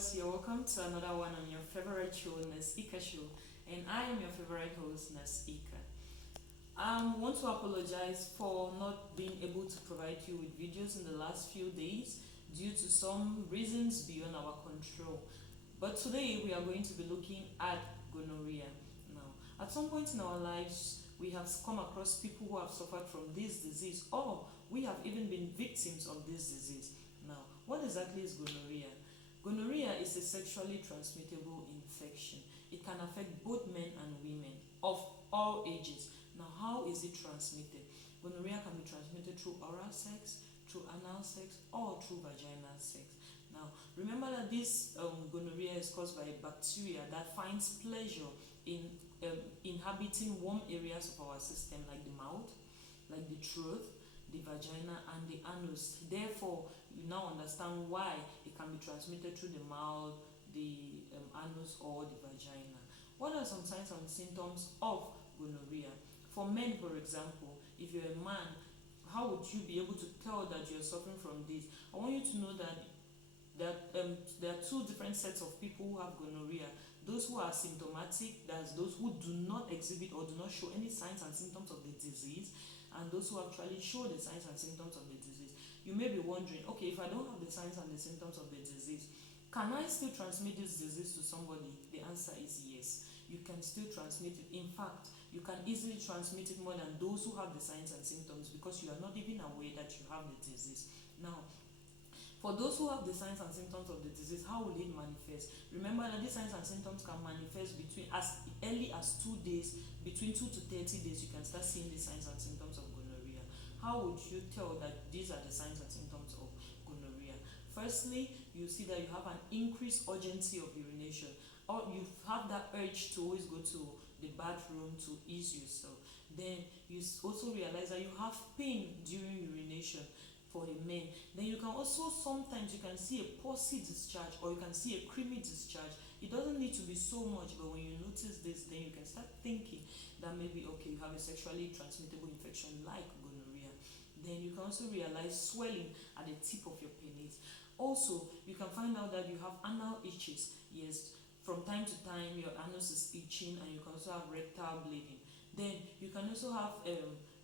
viewers, you're welcome to another one on your favorite show, Nesika Show, and I am your favorite host, Nesika. I want to apologize for not being able to provide you with videos in the last few days due to some reasons beyond our control. But today we are going to be looking at gonorrhea. Now, at some point in our lives, we have come across people who have suffered from this disease, or we have even been victims of this disease. Now, what exactly is gonorrhea? Gonorrhea is a sexually transmittable infection. It can affect both men and women of all ages. Now, how is it transmitted? Gonorrhea can be transmitted through oral sex, through anal sex, or through vaginal sex. Now, remember that this gonorrhea is caused by a bacteria that finds pleasure in inhabiting warm areas of our system, like the mouth, like the throat, the vagina, and the anus. Therefore, you now understand why it can be transmitted through the mouth, the anus, or the vagina. What are some signs and symptoms of gonorrhea? For men, for example, if you're a man, how would you be able to tell that you're suffering from this? I want you to know that there are two different sets of people who have gonorrhea. Those who are symptomatic, that's those who do not exhibit or do not show any signs and symptoms of the disease, and those who actually show the signs and symptoms of the disease. You may be wondering, okay, if I don't have the signs and the symptoms of the disease, can I still transmit this disease to somebody? The answer is yes. You can still transmit it. In fact, you can easily transmit it more than those who have the signs and symptoms because you are not even aware that you have the disease. Now, for those who have the signs and symptoms of the disease, how will it manifest? Remember that these signs and symptoms can manifest between as early as 2 days, between 2 to 30 days, you can start seeing the signs and symptoms of gonorrhea. How would you tell that these are the signs and symptoms of gonorrhea? Firstly, you see that you have an increased urgency of urination, or you have that urge to always go to the bathroom to ease yourself. Then you also realize that you have pain during urination for the men. Then you can also sometimes you can see a pussy discharge or you can see a creamy discharge. It doesn't need to be so much, but when you notice this, then you can start thinking that maybe okay, you have a sexually transmittable infection like gonorrhea. Then you can also realize swelling at the tip of your penis. Also, you can find out that you have anal itches. Yes, from time to time your anus is itching, and you can also have rectal bleeding. Then you can also have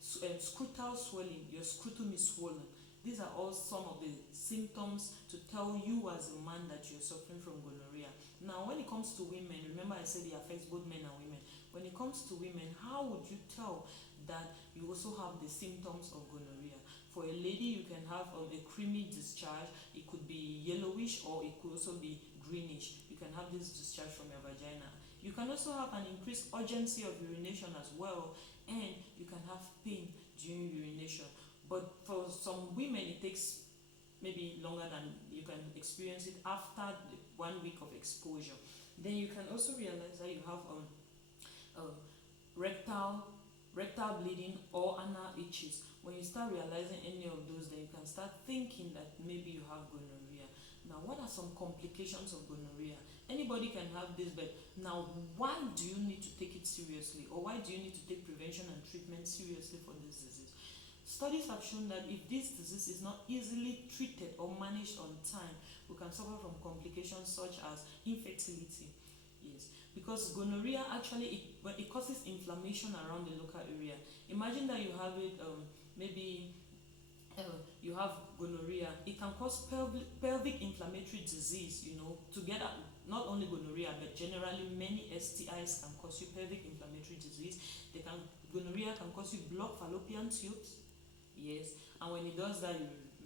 scrotal swelling. Your scrotum is swollen. These are all some of the symptoms to tell you as a man that you're suffering from gonorrhea. Now, when it comes to women, remember I said it affects both men and women. When it comes to women, how would you tell that you also have the symptoms of gonorrhea? For a lady, you can have a creamy discharge. It could be yellowish or it could also be greenish. You can have this discharge from your vagina. You can also have an increased urgency of urination as well, and you can have pain during urination. But for some women, it takes maybe longer than you can experience it after 1 week of exposure. Then you can also realize that you have rectal bleeding or anal itches. When you start realizing any of those, then you can start thinking that maybe you have gonorrhea. Now, what are some complications of gonorrhea? Anybody can have this, but now why do you need to take it seriously, or why do you need to take prevention and treatment seriously for this disease? Studies have shown that if this disease is not easily treated or managed on time, we can suffer from complications such as infertility. Yes, because gonorrhea actually it causes inflammation around the local area. Imagine that you have it, maybe you have gonorrhea. It can cause pelvic inflammatory disease. Together, not only gonorrhea but generally many STIs can cause you pelvic inflammatory disease. Gonorrhea can cause you blocked fallopian tubes. Yes, and when it does that,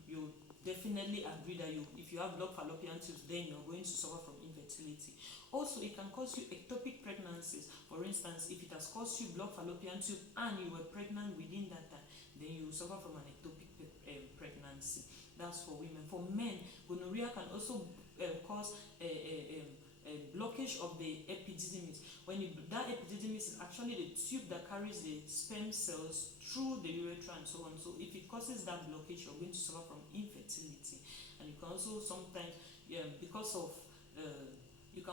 you definitely agree that if you have blocked fallopian tubes, then you're going to suffer from infertility. Also, it can cause you ectopic pregnancies. For instance, if it has caused you blocked fallopian tube and you were pregnant within that time, then you will suffer from an ectopic pregnancy. That's for women. For men, gonorrhea can also cause a blockage of the epididymis. That epididymis is actually the tube that carries the sperm cells through the urethra and so on. So if it causes that blockage, you're going to suffer from infertility. And you can also sometimes, you can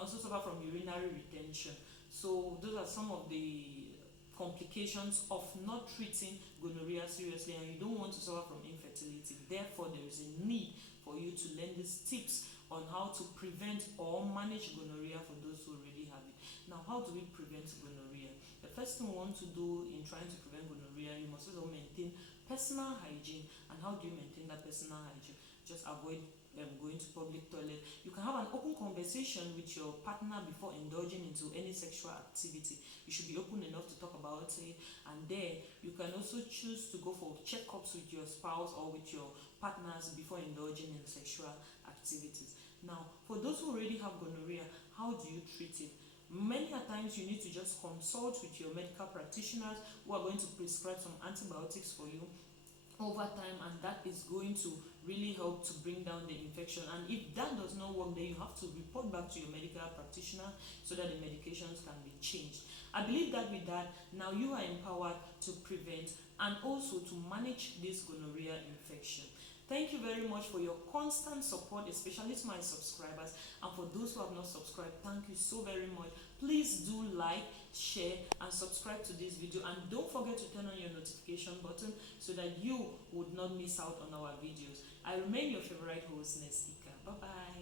also suffer from urinary retention. So those are some of the complications of not treating gonorrhea seriously, and you don't want to suffer from infertility. Therefore, there is a need for you to learn these tips on how to prevent or manage gonorrhea for those who already have it. Now, how do we prevent gonorrhea? The first thing we want to do in trying to prevent gonorrhea, you must also maintain personal hygiene. And how do you maintain that personal hygiene? Just avoid going to public toilet. You can have an open conversation with your partner before indulging into any sexual activity. You should be open enough to talk about it. And then you can also choose to go for checkups with your spouse or with your partners before indulging in sexual activities. Now, for those who already have gonorrhea, how do you treat it? Many a times you need to just consult with your medical practitioners who are going to prescribe some antibiotics for you over time, and that is going to really help to bring down the infection. And if that does not work, then you have to report back to your medical practitioner so that the medications can be changed. I believe that with that, now you are empowered to prevent and also to manage this gonorrhea infection. Thank you very much for your constant support, especially to my subscribers. And for those who have not subscribed, thank you so very much. Please do like, share, and subscribe to this video. And don't forget to turn on your notification button so that you would not miss out on our videos. I remain your favorite host, Ika. Bye-bye.